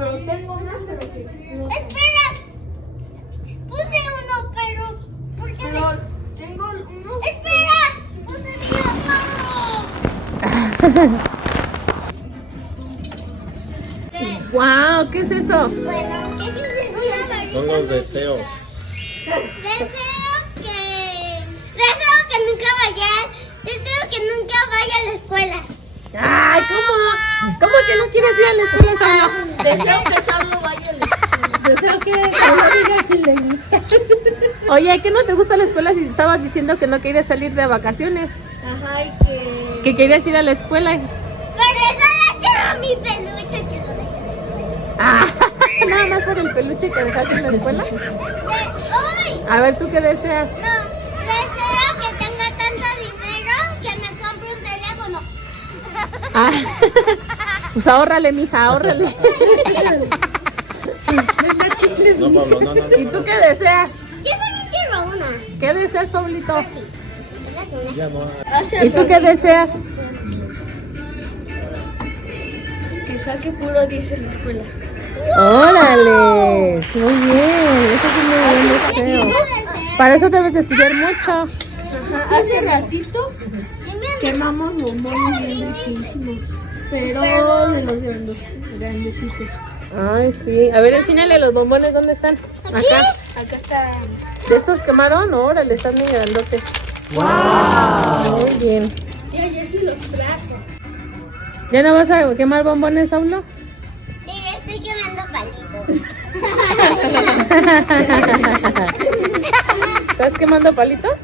pero tengo más, pero que no. Espera. Puse uno, pero ¿por qué Pero tengo uno. Espera. Puse mío. No. ¡Wow! ¿Qué es eso? Bueno, ¿qué es eso? Una varita. Son los deseos. Deseo que nunca vaya a la escuela. ¡Ay! ¿Cómo? ¿Cómo que no quieres ir a la escuela, Saulo? Deseo que Saulo vaya a la escuela. Deseo que Saulo diga que le gusta. Oye, ¿qué no te gusta la escuela si estabas diciendo que no querías salir de vacaciones? Ajá, y Que querías ir a la escuela. Por eso le llevo mi peluche que lo dejé en la escuela. Ah, nada más por el peluche que dejaste en la escuela. ¡Uy! A ver, ¿tú qué deseas? No, deseo que tenga tanto dinero que me compre un teléfono. Ah, pues ahórrale, mija, ahórrale. No, Pablo, no. ¿Y tú qué deseas? Yo también quiero una. ¿Qué deseas, Pablito? Dame una. Ya no. ¿Y tú qué deseas? que saque puro 10 en la escuela. ¡Órale! Muy bien, eso es un muy buen deseo. Deseo. Para eso debes de estudiar mucho. Ajá, hace ratito quemamos bombones bien riquísimos, pero de los grandecitos. Ay, sí. A ver, enséñale los bombones, ¿dónde están? Acá. Acá están. ¿De estos quemaron? Órale, están bien grandotes. ¡Wow! Muy bien. Mira, ya sí los trajo. ¿Ya no vas a quemar bombones, Saulo? Y me estoy quemando palitos. ¿Estás quemando palitos?